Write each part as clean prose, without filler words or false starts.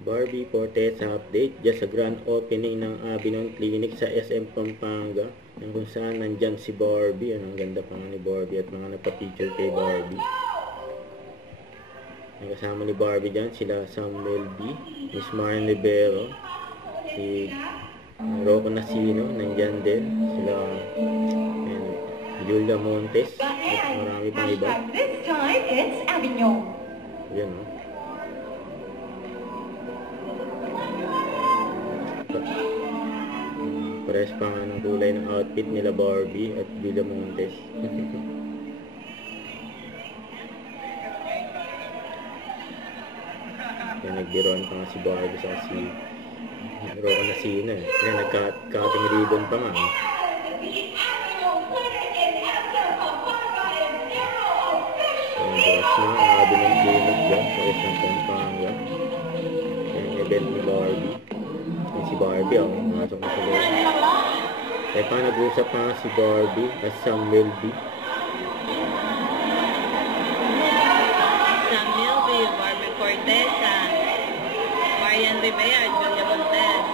Barbie Fortesa update. Just sa grand opening ng Avinon Clinic sa SM Pampanga, kung saan nandyan si Barbie. Ang ganda pa nga ni Barbie at mga nagpa-picture kay Barbie. Ang kasama ni Barbie dyan, sila Samuel B, Miss Marian Rivero, si Rocco Nasino, nandyan din, sila Julia Montes, at marami pang iba. This time it's Avignon. Yan, no? Pares pa nga ng kulay ng outfit nila Barbie at Julia Montes. Kaya nagbiroan pa nga si Barbie sa si Rocco Nasino. Kaya nagka-cutting ribbon pa nga. Bukas na, abi ng clinic dyan sa isang Pampanga. Yan yung event ni Barbie. Yan si Barbie, masok na sa loob. Kaya pa nag-usap pa nga si Barbie at Samuel B. Samuel B, Barbie Fortesa, Marian Rivera, Julia Montes.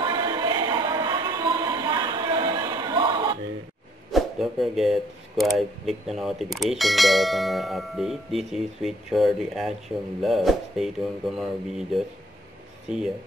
Don't forget to subscribe, click the notification bell for more updates. This is Sweet Short Reaction Vlog. Stay tuned for more videos. See ya.